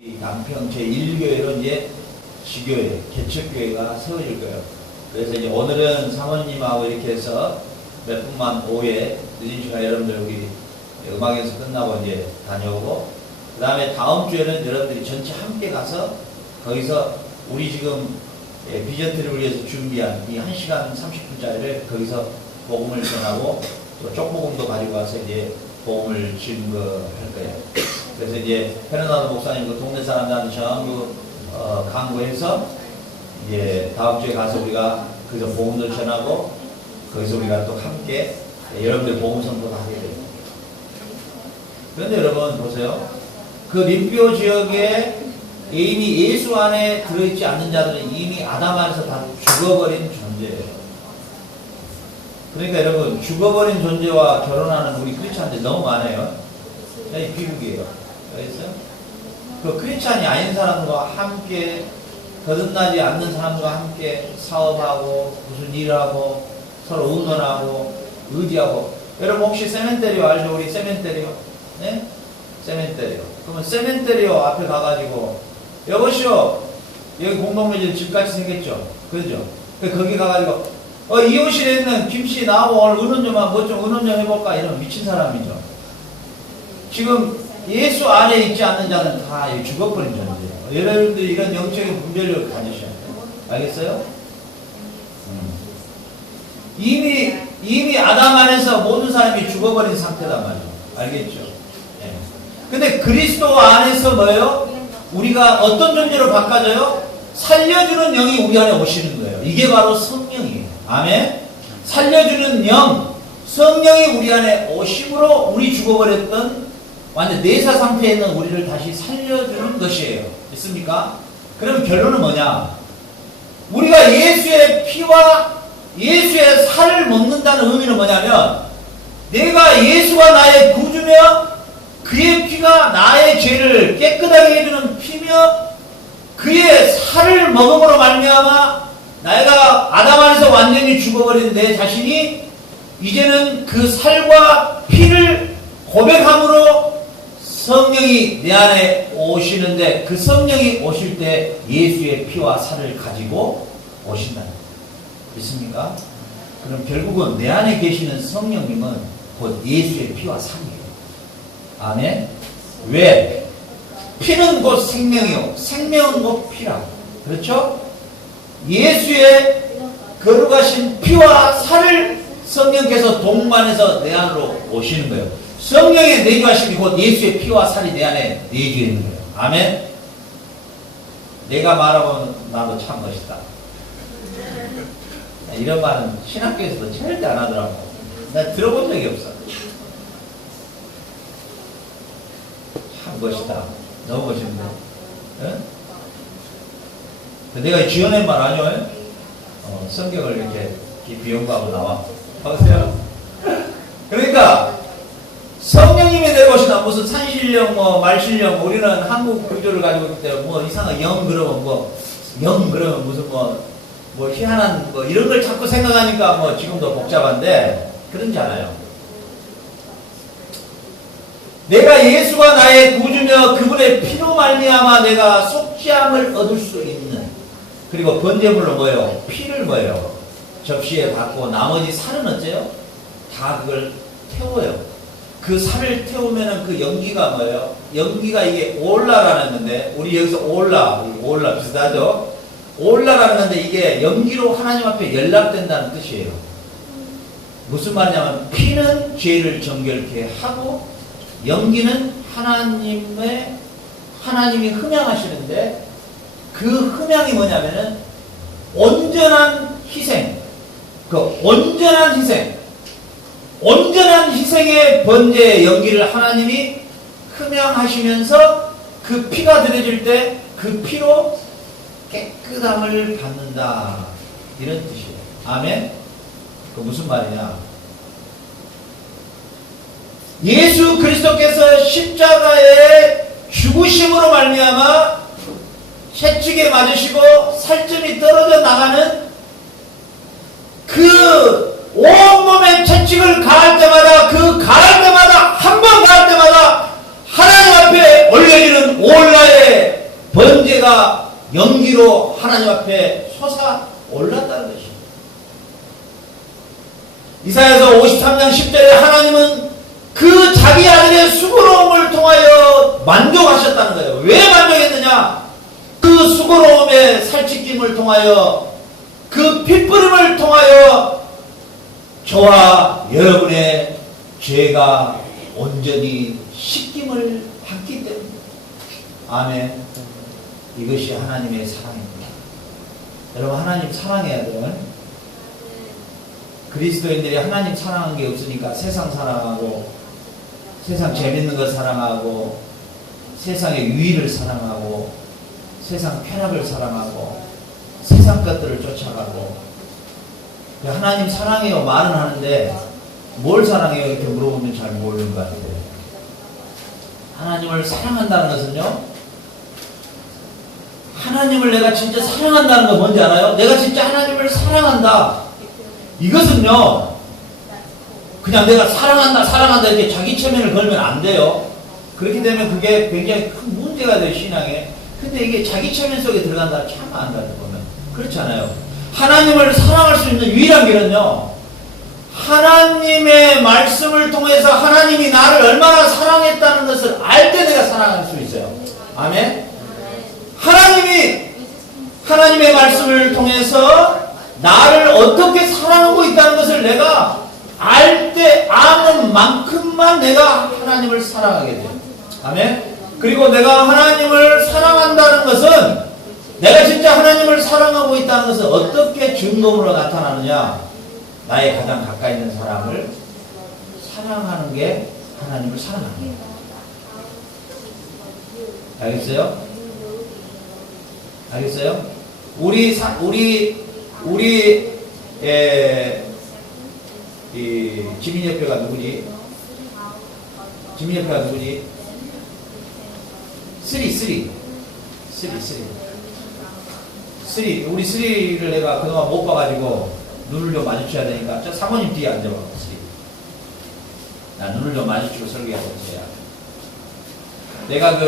이 남평 제1교회로 이제 지교회, 개척교회가 세워질 거예요. 그래서 이제 오늘은 사모님하고 이렇게 해서 몇 분만 오후에 늦은 시간 여러분들 우리 음악 연습 끝나고 이제 다녀오고, 그 다음에 다음 주에는 여러분들이 전체 함께 가서 거기서 우리 지금 비전트를 위해서 준비한 이 1시간 30분짜리를 거기서 복음을 전하고 또 쪽복음도 가지고 와서 이제 복음을 증거할 거예요. 그래서 이제 페르나도 목사님 그 동네 사람들한테 전부 강구해서 이제 다음 주에 가서 우리가 거기서 복음도 전하고 거기서 우리가 또 함께 여러분들 복음 선포도 하게 됩니다. 그런데 여러분 보세요. 그 림비오 지역에 이미 예수 안에 들어있지 않는 자들은 이미 아담 안에서 다 죽어버린 존재예요. 그러니까 여러분 죽어버린 존재와 결혼하는 우리 크리스찬들 너무 많아요. 이 비극이에요. 알겠어요? 그 크리스찬이 아닌 사람과 함께 거듭나지 않는 사람과 함께 사업하고 무슨 일하고 서로 응원하고 의지하고. 여러분 혹시 세멘테리오 알죠? 우리 세멘테리오? 네? 세멘테리오. 그러면 세멘테리오 앞에 가가지고 여보시오 여기 공동묘지 집같이 생겼죠? 그죠? 거기 가가지고 이호실에 있는 김씨 나하고 오늘 은원 좀 은원 좀 해볼까? 이런 미친 사람이죠. 지금 예수 안에 있지 않는 자는 다 죽어버린 존재예요. 여러분들이 이런 영적인 분별력을 가지셔야 돼요. 알겠어요? 이미 아담 안에서 모든 사람이 죽어버린 상태단 말이에요. 알겠죠? 네. 근데 그리스도 안에서 뭐예요? 우리가 어떤 존재로 바꿔져요? 살려주는 영이 우리 안에 오시는 거예요. 이게 바로 성령이에요. 아멘? 살려주는 영, 성령이 우리 안에 오심으로 우리 죽어버렸던 완전 내사 상태에 있는 우리를 다시 살려주는 것이에요. 있습니까? 그럼 결론은 뭐냐? 우리가 예수의 피와 예수의 살을 먹는다는 의미는 뭐냐면 내가 예수가 나의 구주며 그의 피가 나의 죄를 깨끗하게 해주는 피며 그의 살을 먹음으로 말미암아 내가 아담 안에서 완전히 죽어버린 내 자신이 이제는 그 살과 피를 고백함으로 성령이 내 안에 오시는데 그 성령이 오실 때 예수의 피와 살을 가지고 오신다는 거예요. 있습니까? 그럼 결국은 내 안에 계시는 성령님은 곧 예수의 피와 살이에요. 아멘? 왜? 피는 곧 생명이요 생명은 곧 피라고. 그렇죠? 예수의 거룩하신 피와 살을 성령께서 동반해서 내 안으로 오시는 거예요. 성령의 내주하심이 곧 예수의 피와 살이 내 안에 내주해 있는 거예요. 아멘? 내가 말하면 나도 참 멋있다. 이런 말은 신학교에서도 절대 안 하더라고. 나 들어본 적이 없어. 참 멋있다. 너무 멋있네. 응? 내가 지어낸 말 아니요? 성경을 이렇게 깊이 연구하고 나와. 보세요. 그러니까 성령님이 내려오시나 무슨 산신령 말신령 우리는 한국 구조를 가지고 있기 때문에 이상한 영 그러면 무슨 희한한 이런 걸 자꾸 생각하니까 지금도 복잡한데 그런지 않아요. 내가 예수가 나의 구주며 그분의 피로 말미암아 내가 속죄함을 얻을 수 있는, 그리고 번제물로 뭐예요? 피를 뭐예요? 접시에 받고 나머지 살은 어째요? 다 그걸 태워요. 그 살을 태우면은 그 연기가 뭐예요? 연기가 이게 올라라는 건데 우리 여기서 올라 비슷하죠? 올라라는 건데 이게 연기로 하나님 앞에 연락된다는 뜻이에요. 무슨 말이냐면 피는 죄를 정결케 하고 연기는 하나님이 흠양하시는데 그 흠양이 뭐냐면은 온전한 희생, 온전한 희생의 번제의 연기를 하나님이 흠양하시면서 그 피가 드려질 때 그 피로 깨끗함을 받는다. 이런 뜻이에요. 아멘? 그 무슨 말이냐? 예수 그리스도께서 십자가의 죽으심으로 말미암아 채찍에 맞으시고 살점이 떨어져 나가는 그 온몸의 채찍을 가할 때마다 한 번 가할 때마다 하나님 앞에 올려지는 올라의 내가 연기로 하나님 앞에 솟아올랐다는 것입니다. 이사야서 53장 10절에 하나님은 그 자기 아들의 수고로움을 통하여 만족하셨다는 거예요. 왜 만족했느냐? 그 수고로움의 살찌김을 통하여, 그 핏부림을 통하여 저와 여러분의 죄가 온전히 씻김을 받기 때문입니다. 아멘. 이것이 하나님의 사랑입니다. 여러분, 하나님 사랑해야 돼요. 그리스도인들이 하나님 사랑한 게 없으니까 세상 사랑하고, 세상 재밌는 것 사랑하고, 세상의 유의를 사랑하고, 세상 쾌락을 사랑하고, 세상 것들을 쫓아가고. 하나님 사랑해요 말은 하는데 뭘 사랑해요 이렇게 물어보면 잘 모르는 것 같아요. 하나님을 사랑한다는 것은요, 하나님을 내가 진짜 사랑한다는 거 뭔지 알아요? 내가 진짜 하나님을 사랑한다, 이것은요 그냥 내가 사랑한다 이렇게 자기 체면을 걸면 안 돼요. 그렇게 되면 그게 굉장히 큰 문제가 돼요, 신앙에. 근데 이게 자기 체면 속에 들어간다 참 안 된다 보면 그렇지 않아요. 하나님을 사랑할 수 있는 유일한 길은요, 하나님의 말씀을 통해서 하나님이 나를 얼마나 사랑했다는 것을 알 때 내가 사랑할 수 있어요. 아멘. 하나님이 하나님의 말씀을 통해서 나를 어떻게 사랑하고 있다는 것을 내가 알 때 아는 만큼만 내가 하나님을 사랑하게 돼요. 아멘. 그리고 내가 하나님을 사랑한다는 것은, 내가 진짜 하나님을 사랑하고 있다는 것은 어떻게 증거로 나타나느냐? 나의 가장 가까이 있는 사람을 사랑하는 게 하나님을 사랑하는 거예요. 알겠어요? 알겠어요? 우리 지민협회가 누구지? 지민협회가 누구지? 쓰리. 우리 쓰리를 내가 그동안 못 봐가지고 눈을 좀 마주쳐야 되니까 저 사모님 뒤에 앉아봐. 쓰리. 나 눈을 좀 마주치고 설교하고 있어야. 내가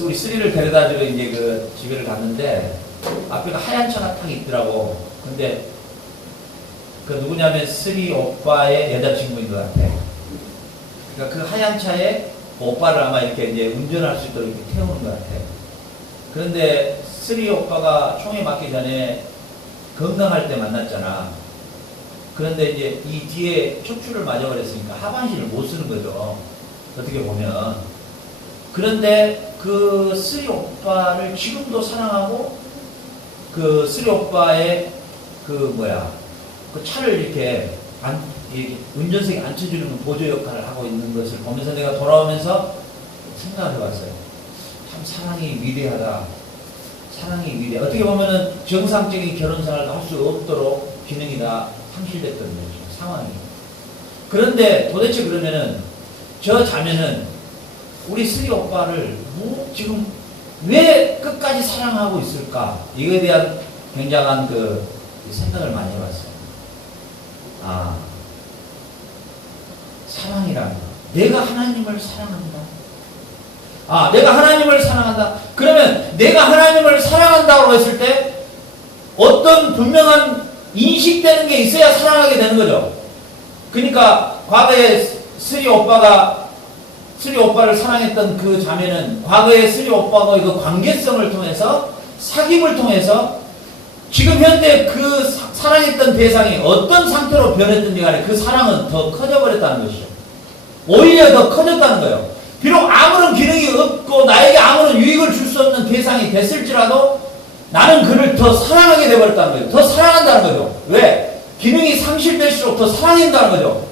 우리 쓰리를 데려다주러 이제 집에를 갔는데 앞에가 하얀 차가 딱 있더라고. 근데 누구냐면 쓰리 오빠의 여자친구인 것 같아. 그러니까 그 하얀 차에 오빠를 아마 이렇게 이제 운전할 수 있도록 이렇게 태우는 것 같아. 그런데 쓰리 오빠가 총에 맞기 전에 건강할 때 만났잖아. 그런데 이제 이 뒤에 척추를 맞아버렸으니까 하반신을 못 쓰는 거죠. 어떻게 보면. 그런데 그 쓰리 오빠를 지금도 사랑하고, 그 쓰리 오빠의 그 차를 이렇게 운전석에 앉혀주는 보조 역할을 하고 있는 것을 보면서 내가 돌아오면서 생각을 해봤어요. 참 사랑이 위대하다. 사랑이 위대. 어떻게 보면은 정상적인 결혼생활을 할 수 없도록 기능이 다 상실됐던 거죠, 상황이. 그런데 도대체 그러면은 저 자매는 우리 쓰리 오빠를 지금 왜 끝까지 사랑하고 있을까? 이거에 대한 굉장한 생각을 많이 해봤어요. 사랑이라는 거. 내가 하나님을 사랑한다. 내가 하나님을 사랑한다. 그러면 내가 하나님을 사랑한다고 했을 때 어떤 분명한 인식되는 게 있어야 사랑하게 되는 거죠. 그러니까 과거에 쓰리 오빠를 사랑했던 그 자매는 과거에 쓰리 오빠와의 그 관계성을 통해서, 사귐을 통해서 지금 현재 그 사랑했던 대상이 어떤 상태로 변했든지 간에 그 사랑은 더 커져버렸다는 것이죠. 오히려 더 커졌다는 거예요. 비록 아무런 기능이 없고 나에게 아무런 유익을 줄 수 없는 대상이 됐을지라도 나는 그를 더 사랑하게 되어버렸다는 거예요. 더 사랑한다는 거죠. 왜? 기능이 상실될수록 더 사랑한다는 거죠.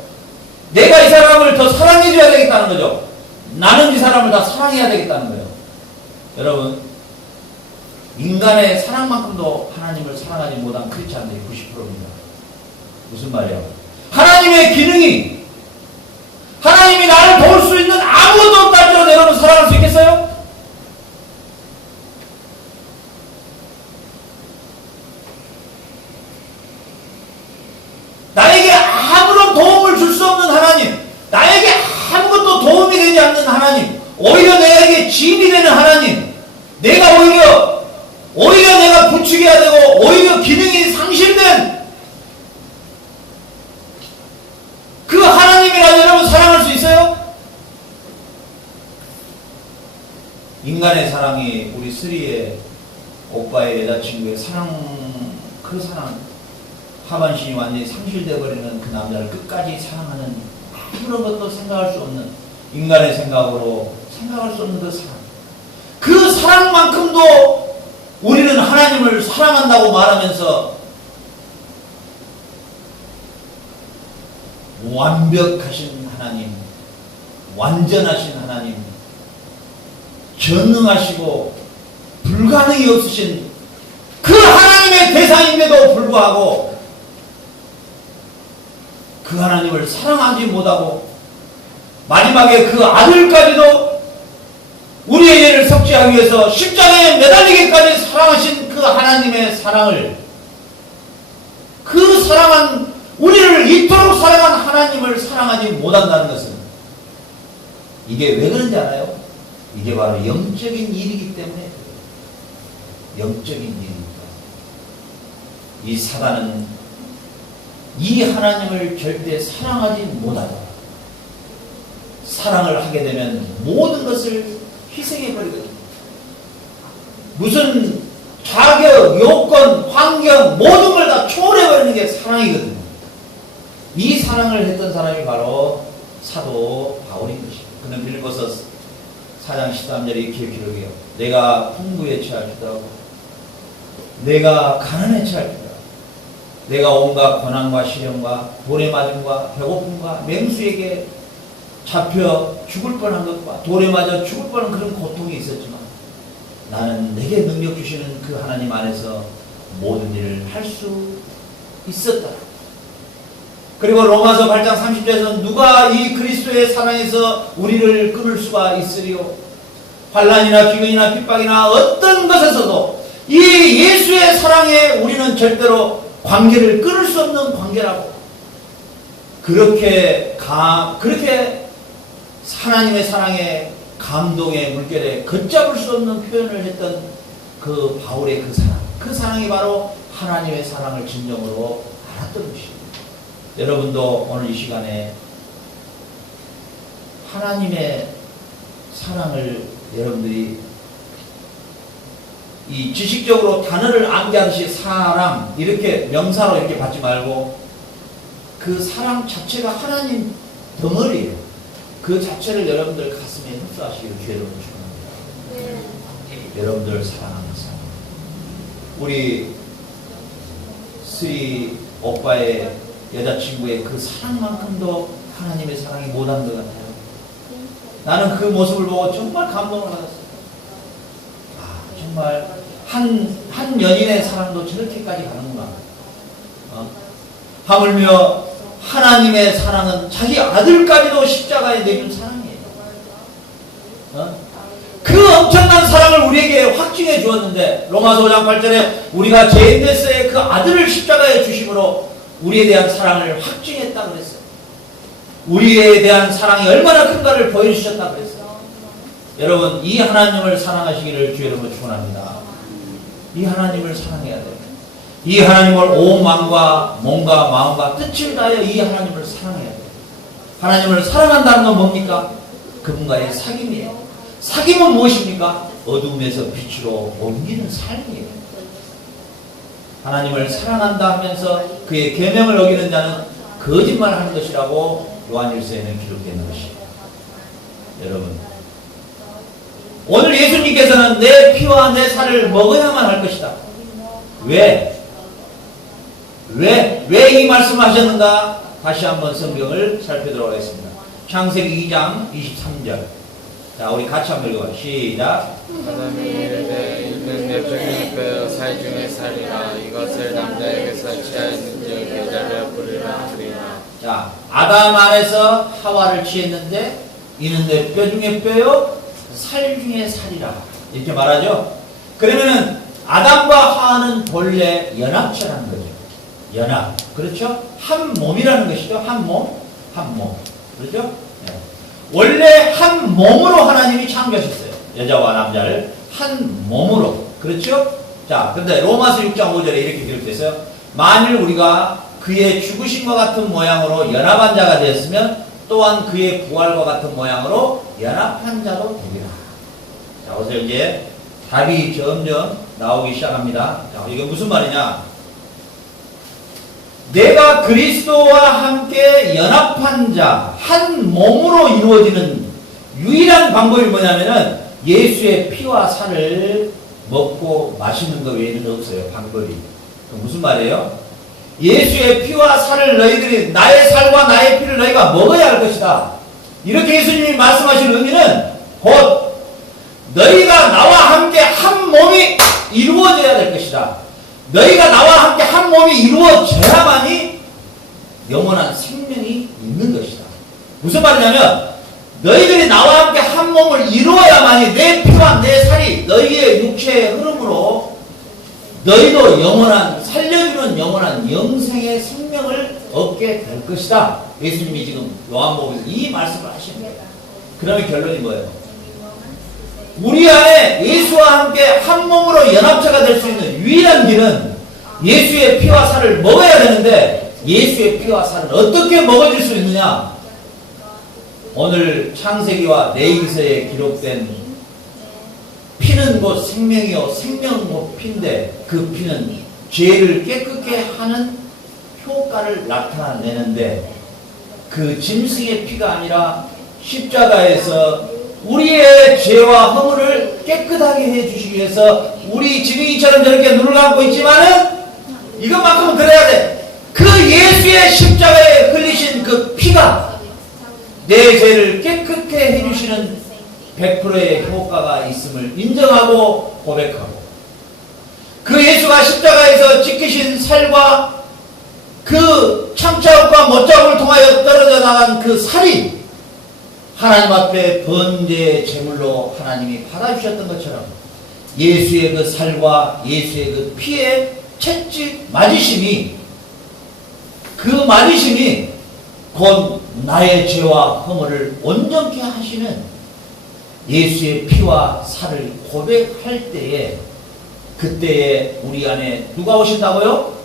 내가 이 사람을 더 사랑해줘야 되겠다는 거죠. 나는 이 사람을 다 사랑해야 되겠다는 거예요. 여러분, 인간의 사랑만큼도 하나님을 사랑하지 못한 크리스찬들이 90%입니다. 무슨 말이에요? 하나님의 기능이, 하나님이 나를 도울 수 있는 아무것도 없다 할지라도 여러분 사랑할 수 있겠어요? 나에게 아무런 도움을 줄 수 없는 하나님, 나에게 아무것도 도움이 되지 않는 하나님, 오히려 내게 짐이 되는 하나님, 내가 오히려 부추겨야 되고 오히려 기능이 상실된 그 하나님이라 여러분 사랑할 수 있어요? 인간의 사랑이 우리 쓰리의 오빠의 여자친구의 그 사랑 하반신이 완전히 상실되어 버리는 그 남자를 끝까지 사랑하는 아무런 것도 생각할 수 없는 인간의 생각으로 생각할 수 없는 그 사랑, 그 사랑만큼도 우리는 하나님을 사랑한다고 말하면서 완벽하신 하나님, 완전하신 하나님, 전능하시고 불가능이 없으신 그 하나님의 대상인데도 불구하고 그 하나님을 사랑하지 못하고 마지막에 그 아들까지도 우리의 죄를 속죄하기 위해서 십자가에 매달리기까지 사랑하신 그 하나님의 사랑을, 그 사랑한 우리를 이토록 사랑한 하나님을 사랑하지 못한다는 것은 이게 왜 그런지 알아요? 이게 바로 영적인 일이기 때문에 영적인 일입니다. 이 사단은 이 하나님을 절대 사랑하지 못하다. 사랑을 하게 되면 모든 것을 희생해버리거든요. 무슨 자격, 요건, 환경 모든 걸 다 초월해버리는 게 사랑이거든요. 이 사랑을 했던 사람이 바로 사도 바울인 것입니다. 그는 빌립보서 4장 13절에 이렇게 기록해요. 내가 풍부에 처할지도 하고 내가 가난에 처할지도 하고 내가 온갖 고난과 시련과 돌에 맞음과 배고픔과 맹수에게 잡혀 죽을 뻔한 것과 돌에 맞아 죽을 뻔한 그런 고통이 있었지만 나는 내게 능력 주시는 그 하나님 안에서 모든 일을 할 수 있었다. 그리고 로마서 8장 30절에서는 누가 이 그리스도의 사랑에서 우리를 끊을 수가 있으리요? 환난이나 기근이나 핍박이나 어떤 것에서도 이 예수의 사랑에 우리는 절대로 관계를 끊을 수 없는 관계라고, 그렇게 하나님의 사랑에 감동의 물결에 걷잡을 수 없는 표현을 했던 그 바울의 그 사랑이 바로 하나님의 사랑을 진정으로 알았던 것입니다. 여러분도 오늘 이 시간에 하나님의 사랑을 여러분들이 이 지식적으로 단어를 암기하듯이 사랑 이렇게 명사로 이렇게 받지 말고 그 사랑 자체가 하나님 덩어리예요. 그 자체를 여러분들 가슴에 흡수하시기를 주의 이름으로 축원합니다. 여러분들 사랑하는 사랑. 우리 스리 오빠의 여자친구의 그 사랑만큼도 하나님의 사랑이 못한 것 같아요. 나는 그 모습을 보고 정말 감동을 받았어요. 정말 한 연인의 사랑도 저렇게까지 가는구나. 하물며 하나님의 사랑은 자기 아들까지도 십자가에 내준 사랑이에요. 그 엄청난 사랑을 우리에게 확증해 주었는데 로마서 5장 8절에 우리가 죄인 됐을 때 그 아들을 십자가에 주심으로 우리에 대한 사랑을 확증했다 그랬어요. 우리에 대한 사랑이 얼마나 큰가를 보여주셨다 그랬어요. 여러분, 이 하나님을 사랑하시기를 주의 이름으로 축원합니다. 이 하나님을 사랑해야 돼요. 이 하나님을 온 마음과 몸과 마음과 뜻을 다하여 이 하나님을 사랑해야 돼요. 하나님을 사랑한다는 건 뭡니까? 그분과의 사귐이에요. 사귐은 무엇입니까? 어둠에서 빛으로 옮기는 삶이에요. 하나님을 사랑한다 하면서 그의 계명을 어기는 자는 거짓말하는 것이라고 요한일서에는 기록되어 있는 것입니다. 여러분, 오늘 예수님께서는 내 피와 내 살을 먹어야만 할 것이다. 왜 이 말씀을 하셨는가? 다시 한번 성경을 살펴보도록 하겠습니다. 창세기 2장 23절. 자, 우리 같이 한번 읽어봐요. 시작. 아담이 이르되 이는 내 병이 빼어 살 중에 살이라 이것을 남자에게서 취하였는지 여자를 부르라 하리라. 자, 아담 안에서 하와를 취했는데 이는 내 뼈 중에 뼈요 살 중에 살이라 이렇게 말하죠. 그러면은 아담과 하와는 본래 연합체라는 거죠. 연합. 그렇죠? 한 몸이라는 것이죠. 한 몸. 그렇죠? 네. 원래 한 몸으로 하나님이 창조하셨어요. 여자와 남자를 한 몸으로. 그렇죠? 자, 근데 로마서 6장 5절에 이렇게 기록됐어요. 만일 우리가 그의 죽으심과 같은 모양으로 연합한 자가 되었으면 또한 그의 부활과 같은 모양으로 연합한 자도 되리라. 자, 그래서 이제 답이 점점 나오기 시작합니다. 자, 이게 무슨 말이냐? 내가 그리스도와 함께 연합한 자, 한 몸으로 이루어지는 유일한 방법이 뭐냐면은 예수의 피와 살을 먹고 마시는 것 외에는 없어요. 방법이. 무슨 말이에요? 예수의 피와 살을 너희들이, 나의 살과 나의 피를 너희가 먹어야 할 것이다. 이렇게 예수님이 말씀하신 의미는 곧 너희가 나와 함께 한 몸이 이루어져야 될 것이다. 너희가 나와 함께 한 몸이 이루어져야만이 영원한 생명이 있는 것이다. 무슨 말이냐면 너희들이 나와 함께 한 몸을 이루어야만이 내 피와 내 살이 너희의 육체의 흐름으로 너희도 영원한, 살려주는 영원한 영생의 생명을 얻게 될 것이다. 예수님이 지금 요한복음에서 이 말씀을 하시는 거예요. 그러면 결론이 뭐예요? 우리 안에 예수와 함께 한 몸으로 연합체가 될 수 있는 유일한 길은 예수의 피와 살을 먹어야 되는데 예수의 피와 살은 어떻게 먹어질 수 있느냐? 오늘 창세기와 레위기서에 기록된 피는 곧 생명이요 생명은 곧 피인데 그 피는 죄를 깨끗게 하는 효과를 나타내는데 그 짐승의 피가 아니라 십자가에서 우리의 죄와 허물을 깨끗하게 해주시기 위해서 우리 지민이처럼 저렇게 눈을 감고 있지만은 이것만큼은 그래야 돼. 그 예수의 십자가에 흘리신 그 피가 내 죄를 깨끗게 해주시는 100%의 효과가 있음을 인정하고 고백하고 그 예수가 십자가에서 지키신 살과 그 창자국과 못자국을 통하여 떨어져 나간 그 살이 하나님 앞에 번제의 제물로 하나님이 받아주셨던 것처럼 예수의 그 살과 예수의 그 피의 채찍 맞으심이 그 맞으심이 곧 나의 죄와 허물을 온전케 하시는 예수의 피와 살을 고백할 때에 그때에 우리 안에 누가 오신다고요?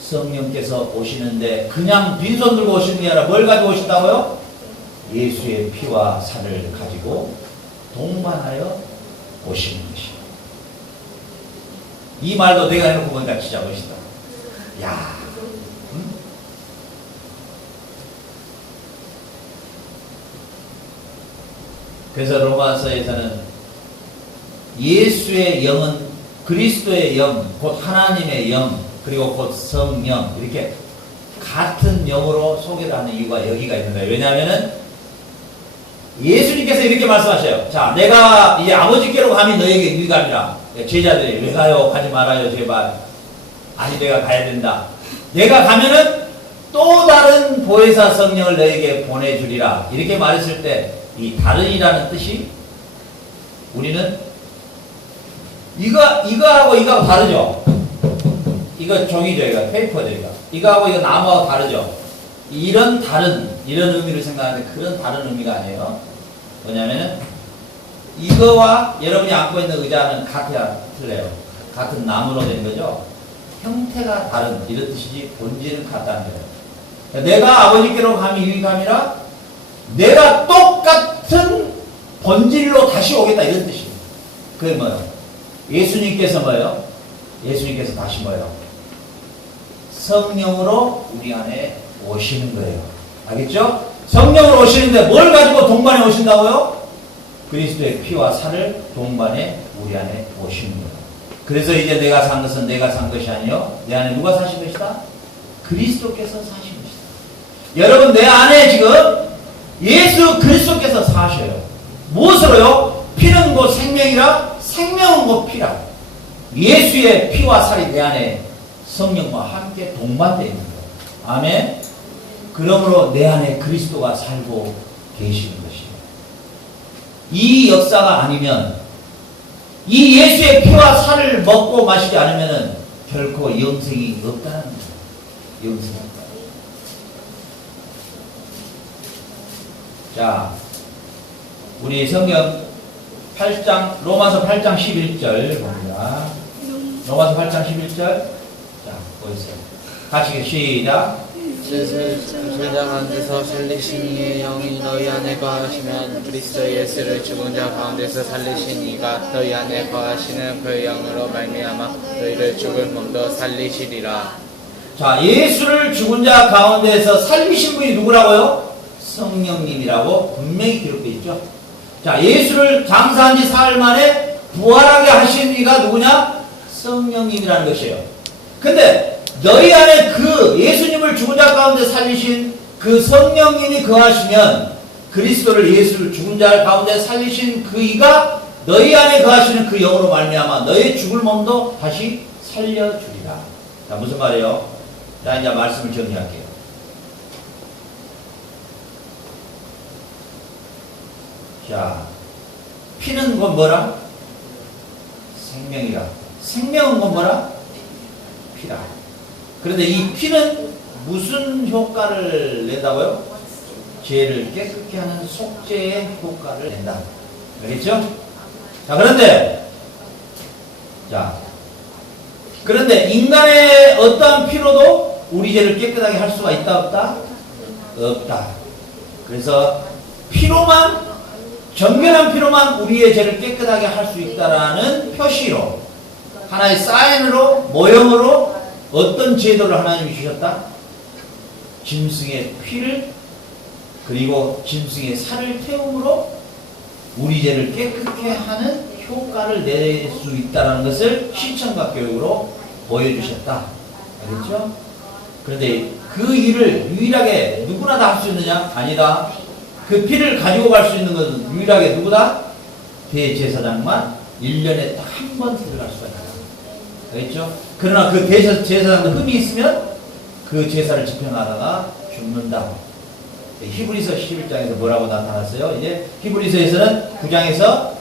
성령께서 오시는데 그냥 빈손 들고 오시는 게 아니라 뭘 가지고 오신다고요? 예수의 피와 살을 가지고 동반하여 오시는 것이요. 이 말도 내가 해놓고 보니까 진짜 멋있다. 야, 응? 그래서 로마서에서는 예수의 영은 그리스도의 영, 곧 하나님의 영, 그리고 곧 성령 이렇게 같은 영으로 소개를 하는 이유가 여기가 있는 거예요. 왜냐하면은 예수님께서 이렇게 말씀하셔요. 자, 내가 이제 아버지께로 가면 너에게 유익함이라. 제자들이 왜 가요? 가지 말아요 제발. 아니 내가 가야 된다. 내가 가면은 또 다른 보혜사 성령을 너에게 보내주리라. 이렇게 말했을 때 이 다른이라는 뜻이 우리는 이거하고 이거하고 다르죠. 이거 종이죠. 이거 페이퍼죠. 이거하고 이거 나무하고 다르죠. 이런 다른 이런 의미를 생각하는데 그런 다른 의미가 아니에요. 뭐냐면은 이거와 여러분이 앉고 있는 의자는 같아야 틀려요. 같은 나무로 된 거죠. 형태가 다른 이런 뜻이지 본질은 같다는 거예요. 내가 아버지께로 감히 유익함이라 내가 똑같은 본질로 다시 오겠다 이런 뜻이에요. 그게 뭐예요? 예수님께서 뭐예요? 예수님께서 다시 뭐예요? 성령으로 우리 안에 오시는 거예요. 알겠죠? 성령으로 오시는데 뭘 가지고 동반해 오신다고요? 그리스도의 피와 살을 동반해 우리 안에 오시는 거예요. 그래서 이제 내가 산 것은 내가 산 것이 아니요 내 안에 누가 사신 것이다? 그리스도께서 사신 것이다. 여러분 내 안에 지금 예수 그리스도께서 사셔요. 무엇으로요? 피는 곧 생명이라 생명은 곧 피라. 예수의 피와 살이 내 안에 성령과 함께 동반되어 있는 거예요. 아멘. 그러므로 내 안에 그리스도가 살고 계시는 것이에요. 이 역사가 아니면 이 예수의 피와 살을 먹고 마시지 않으면 결코 영생이 없다는 거예요. 영생이 없다. 자, 우리 성경 8장 로마서 8장 11절 봅니다. 로마서 8장 11절. 자, 보세요. 같이 시작. 죽은 가운데서 살리신 이의 영이 너희 안에 거하시면 그리스도 예수를 죽은 자 가운데서 살리신 이가 너희 안에 거하시는 그 영으로 말미암아 너희를 죽은 몸도 살리시리라. 자, 예수를 죽은 자 가운데서 살리신 분이 누구라고요? 성령님이라고 분명히 기록되어 있죠. 자, 예수를 장사한 지 사흘 만에 부활하게 하신 이가 누구냐? 성령님이라는 것이에요. 근데 너희 안에 그 예수님을 죽은 자 가운데 살리신 그 성령님이 거하시면 그리스도를 예수를 죽은 자 가운데 살리신 그 이가 너희 안에 거하시는 그 영으로 말미암아 너의 죽을 몸도 다시 살려주리라. 자, 무슨 말이에요? 자, 이제 말씀을 정리할게요. 자, 피는 건 뭐라? 생명이라. 생명은 건 뭐라? 피라. 그런데 이 피는 무슨 효과를 낸다고요? 죄를 깨끗게 하는 속죄의 효과를 낸다. 알겠죠? 자, 그런데 인간의 어떠한 피로도 우리 죄를 깨끗하게 할 수가 있다, 없다? 없다. 그래서 피로만, 정결한 피로만 우리의 죄를 깨끗하게 할 수 있다라는 표시로, 하나의 사인으로, 모형으로 어떤 제도를 하나님이 주셨다? 짐승의 피를, 그리고 짐승의 살을 태움으로 우리 죄를 깨끗게 하는 효과를 낼 수 있다는 것을 시청각 교육으로 보여주셨다. 알겠죠? 그런데 그 일을 유일하게 누구나 다 할 수 있느냐? 아니다. 그 피를 가지고 갈 수 있는 것은 유일하게 누구다? 대제사장만 1년에 딱 한 번 들어갈 수가 있다. 알겠죠? 그러나 그 제사장도 흠이 있으면 그 제사를 집행하다가 죽는다. 히브리서 11장에서 뭐라고 나타났어요? 이제 히브리서에서는 9장에서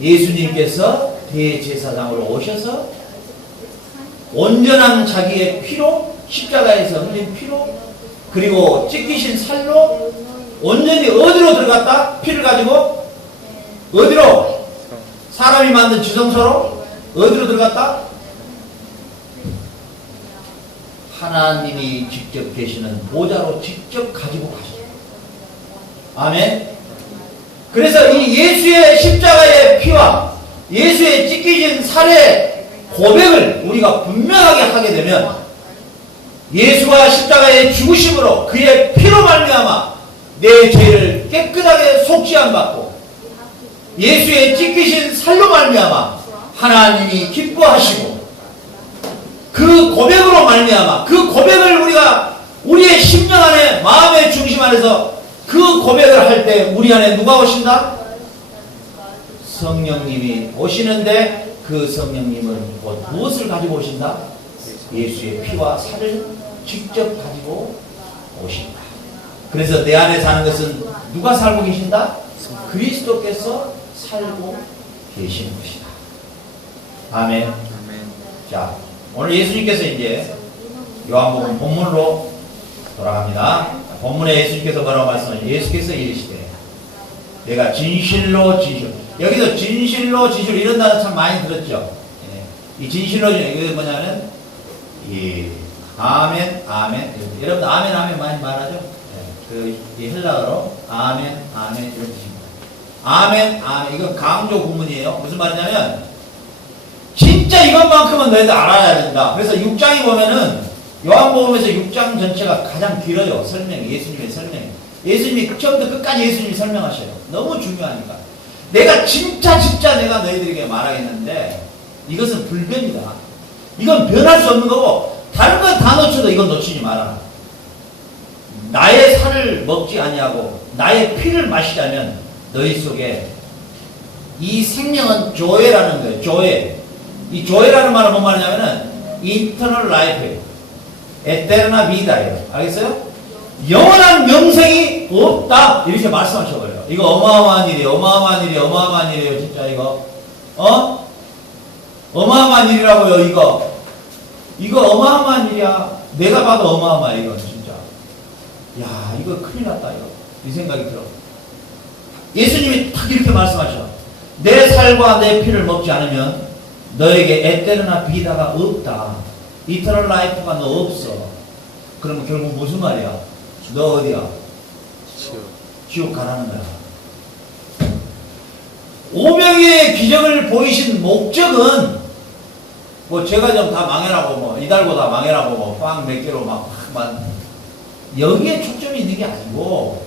예수님께서 대제사장으로 오셔서 온전한 자기의 피로, 십자가에서 흘린 피로, 그리고 찢기신 살로 온전히 어디로 들어갔다? 피를 가지고 어디로? 사람이 만든 지성소로 어디로 들어갔다? 하나님이 직접 계시는 보좌로 직접 가지고 가셨다. 아멘. 그래서 이 예수의 십자가의 피와 예수의 찢기진 살의 고백을 우리가 분명하게 하게 되면 예수가 십자가의 죽으심으로 그의 피로 말미암아 내 죄를 깨끗하게 속죄함 받고 예수의 찢기신 살로 말미암아 하나님이 기뻐하시고 그 고백으로 말미암아 그 고백을 우리가 우리의 심령 안에 마음의 중심 안에서 그 고백을 할 때 우리 안에 누가 오신다? 성령님이 오시는데 그 성령님은 곧 무엇을 가지고 오신다? 예수의 피와 살을 직접 가지고 오신다. 그래서 내 안에 사는 것은 누가 살고 계신다? 그리스도께서 살고 계신 것이다. 아멘. 자, 오늘 예수님께서 이제 요한복음 본문으로 돌아갑니다. 본문에 예수님께서 뭐라고 말씀하시죠? 예수께서 이르시되 내가 진실로 진실, 여기서 진실로 진실 이런 단어 참 많이 들었죠. 예. 이 진실로 진실 이게 뭐냐면 이 아멘 아멘, 여러분 아멘 아멘 많이 말하죠. 예. 그 헬라어로 아멘 아멘 이런 뜻입니다. 아멘 아멘, 이건 강조 구문이에요. 무슨 말이냐면 진짜 이것만큼은 너희들 알아야 된다. 그래서 6장에 보면은 요한복음에서 6장 전체가 가장 길어요. 설명이, 예수님의 설명이. 예수님이 처음부터 끝까지 예수님이 설명하셔요. 너무 중요하니까. 내가 진짜 내가 너희들에게 말하겠는데 이것은 불변이다. 이건 변할 수 없는 거고 다른 건 다 놓쳐도 이건 놓치지 마라. 나의 살을 먹지 아니하고 나의 피를 마시자면 너희 속에 이 생명은 조회라는 거예요. 조회. 이 조회라는 말은 뭔 말이냐면은 eternal life예요. 에테르나 비다예요. 알겠어요? 영원한 영생이 없다. 이렇게 말씀하셔버려요. 이거 어마어마한 일이에요. 어마어마한 일이에요. 어마어마한 일이에요. 진짜 이거. 어마어마한 일이라고요. 이거 어마어마한 일이야. 내가 봐도 어마어마해. 이건 진짜. 야, 이거 큰일 났다. 이거. 이 생각이 들어. 예수님이 딱 이렇게 말씀하셔. 내 살과 내 피를 먹지 않으면 너에게 에테르나 비다가 없다. 이터널 라이프가 너 없어. 그러면 결국 무슨 말이야? 너 어디야? 지옥 가라는 거야. 오병이의 기적을 보이신 목적은 뭐 제가 좀 다 망해라고 뭐 이달고 다 망해라고 뭐 빵 몇 개로 막 여기에 초점이 있는 게 아니고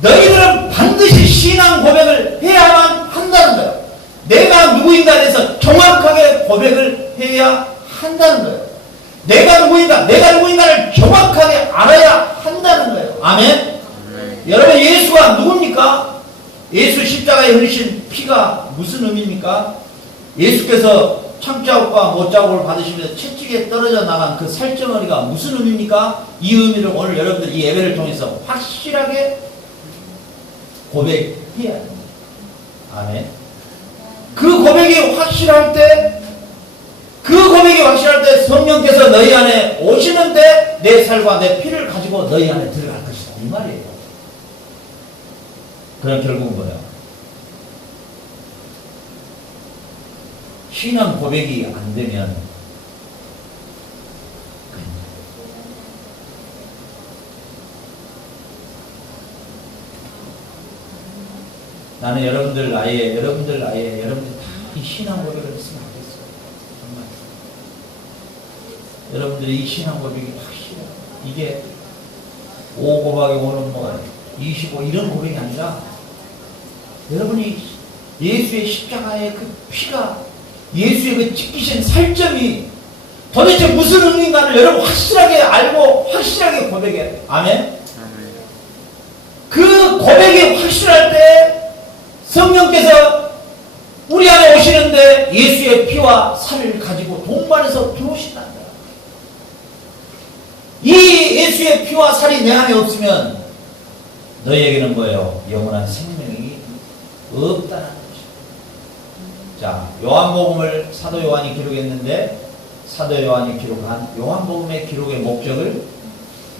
너희들은 반드시 신앙 고백을 해야만 한다는 거야. 내가 누구인가에 대해서 정확하게 고백을 해야 한다는 거예요. 내가 누구인가를 정확하게 알아야 한다는 거예요. 아멘? 여러분, 예수가 누굽니까? 예수 십자가에 흘리신 피가 무슨 의미입니까? 예수께서 창자국과 못자국을 받으시면서 채찍에 떨어져 나간 그 살덩어리가 무슨 의미입니까? 이 의미를 오늘 여러분들 이 예배를 통해서 확실하게 고백해야 됩니다. 아멘. 그 고백이 확실할 때 성령께서 너희 안에 오시는데 내 살과 내 피를 가지고 너희 안에 들어갈 것이다. 이 말이에요. 그럼 결국은 뭐야? 신앙 고백이 안 되면 나는 여러분들 나이에 여러분들 다 이 신앙 고백을 했으면 하겠어요. 정말 여러분들이 이 신앙 고백이 확실해. 이게 5 곱하기 5는 뭐 25 이런 고백이 아니라 여러분이 예수의 십자가의 그 피가 예수의 그 찢기신 살점이 도대체 무슨 의미인가를 여러분 확실하게 알고 확실하게 고백해야 돼요. 아멘? 그 고백이 확실할 때 성령께서 우리 안에 오시는데 예수의 피와 살을 가지고 동반해서 들어오신다는 거야. 이 예수의 피와 살이 내 안에 없으면 너희에게는 뭐예요? 영원한 생명이 없다는 것이죠. 자, 요한복음을 사도 요한이 기록했는데 사도 요한이 기록한 요한복음의 기록의 목적을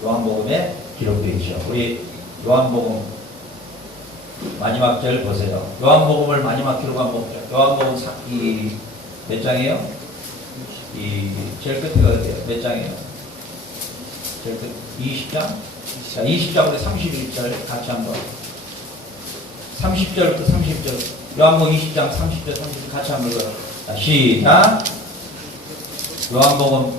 요한복음에 기록되어 있죠. 우리 요한복음 마지막 절 보세요. 요한복음을 마지막 기록한 목적. 요한복음 몇 장이에요? 제일 끝에가 어디예요? 몇 장이에요? 제일 끝 20장? 자, 20장부터 31절 같이 한번 30절부터 30절 요한복음 20장 30절 30절 같이 한번 읽어요. 자, 시작. 요한복음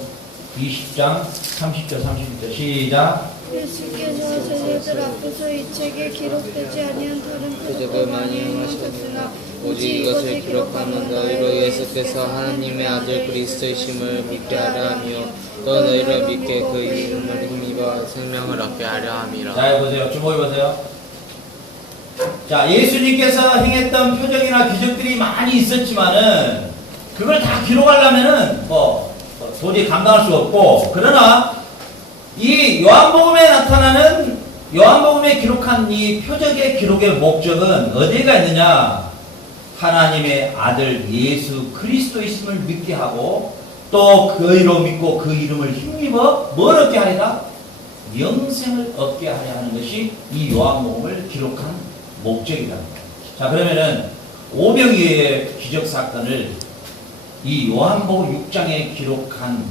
20장 30절 31절 시작. 예수께서 제자들 앞에서 이 책에 기록되지 아니한 다른 표적을 많이 행하셨으나 오직 이것을 기록하면 너희로 예수께서 하나님의 아들 그리스도이심을 믿게 하려 하며 또 너희를 믿게 그 이름을 힘입어 생명을 얻게 하려 함이라. 자, 보세요. 주목해 보세요. 자, 예수님께서 행했던 표적이나 기적들이 많이 있었지만은 그걸 다 기록하려면은 도저히 감당할 수 없고, 그러나 이 요한복음에 나타나는 요한복음에 기록한 이 표적의 기록의 목적은 어디가 있느냐? 하나님의 아들 예수 그리스도 있음을 믿게 하고 또 그이로 믿고 그 이름을 힘입어 뭘 얻게 하리라? 영생을 얻게 하려 하는 것이 이 요한복음을 기록한 목적이다. 자, 그러면은 오병이어의 기적 사건을 이 요한복음 6장에 기록한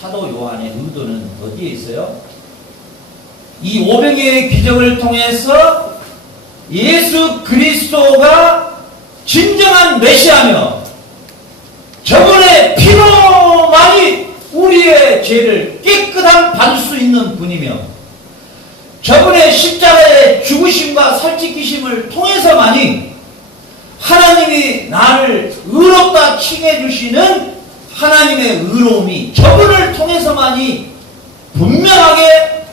사도 요한의 의도는 어디에 있어요? 이 오병이어의 기적을 통해서 예수 그리스도가 진정한 메시아며 저분의 피로만이 우리의 죄를 깨끗함 받을 수 있는 분이며 저분의 십자가의 죽으심과 살찌기심을 통해서만이 하나님이 나를 의롭다 칭해 주시는 하나님의 의로움이 저분을 통해서만이 분명하게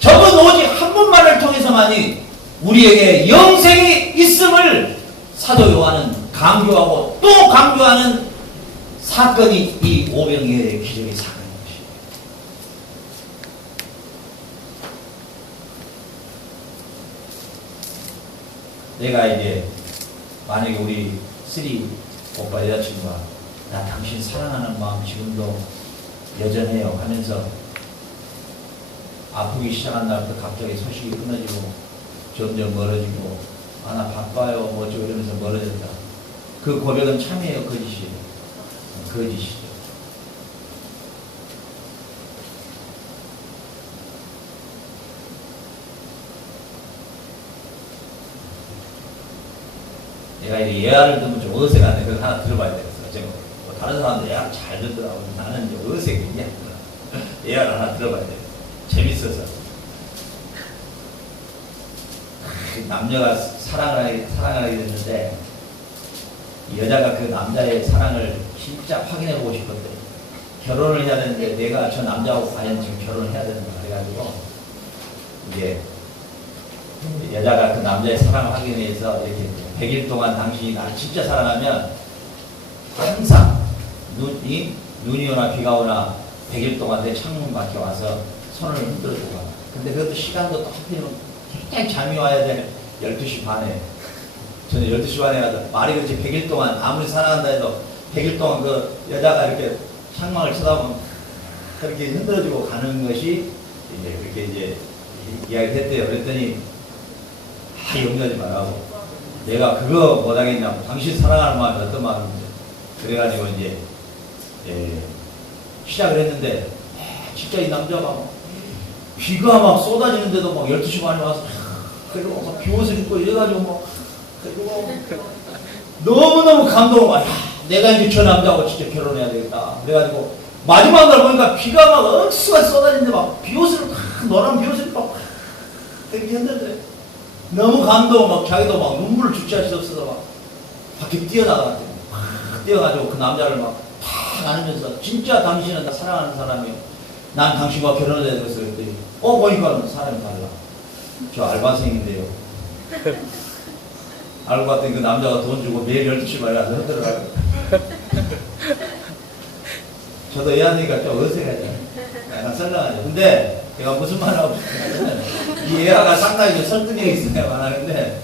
저분 오직 한 분만을 통해서만이 우리에게 영생이 있음을 사도 요한은 강조하고 또 강조하는 사건이 이 오병이어의 기적의 사건인 것입니다. 내가 이제 만약에 우리 쓰리 오빠 여자친구가 나 당신 사랑하는 마음 지금도 여전해요 하면서 아프기 시작한 날부터 갑자기 소식이 끊어지고 점점 멀어지고 나 바빠요 뭐 어쩌고 이러면서 멀어졌다. 그 고백은 참이에요 거짓이에요? 거짓이죠. 내가 이 예화를 듣면 좀 어색한데 그거 하나 들어봐야 되겠어. 제가 뭐 다른 사람들 예화를 잘 듣더라고. 나는 이제 어색해. 예화를 하나 들어봐야 돼. 재밌어서. 남녀가 사랑을 하게 됐는데 이 여자가 그 남자의 사랑을 진짜 확인해 보고 싶었대. 결혼을 해야 되는데 내가 저 남자하고 과연 지금 결혼을 해야 되는가 그래가지고 이게 여자가 그 남자의 사랑을 확인하기 위해서 이렇게 100일 동안 당신이 나를 진짜 사랑하면 항상 눈이 오나 비가 오나 100일 동안 내 창문 밖에 와서 손을 흔들어주고 가. 근데 그것도 시간도 딱 하필이면 굉장히 잠이 와야 돼. 12시 반에. 저는 12시 반에 가서 말이 그렇지 100일 동안 아무리 사랑한다 해도 100일 동안 그 여자가 이렇게 창문을 쳐다보면 그렇게 흔들어주고 가는 것이 이제 그렇게 이제 이야기를 했대요. 그랬더니 용서하지 말라고. 내가 그거 못하겠냐고. 당신 사랑하는 마음이 어떤 마음인지. 그래가지고 이제 시작을 했는데 진짜 이 남자가 비가 막 쏟아지는데도 막 12시 반에 와서 그리고 막 비옷을 입고 이래가지고 막 그리고 너무너무 감동을 와. 내가 이제 저 남자하고 진짜 결혼해야 되겠다. 그래가지고 마지막 날 보니까 비가 막 억수가 쏟아지는데 막 비옷을 노란 비옷을 막 이렇게 했는데 너무 감동 막 자기도 막 눈물을 주체할 수 없어서 막 밖에 뛰어나갔대. 막 뛰어가지고 그 남자를 막 탁 안으면서 진짜 당신은 나 사랑하는 사람이요. 난 당신과 결혼해야 되겠어. 그랬더니 보니까 사람이 달라. 저 알바생인데요. 알고 봤더니 그 남자가 돈 주고 매일 12시 반에 가서 흔들어가고. 저도 애하니까 좀 어색하죠. 약간 썰렁하죠. 근데 제가 무슨 말 하고 싶냐면 이 애가 상당히 좀 설득력이 있어야만 하는데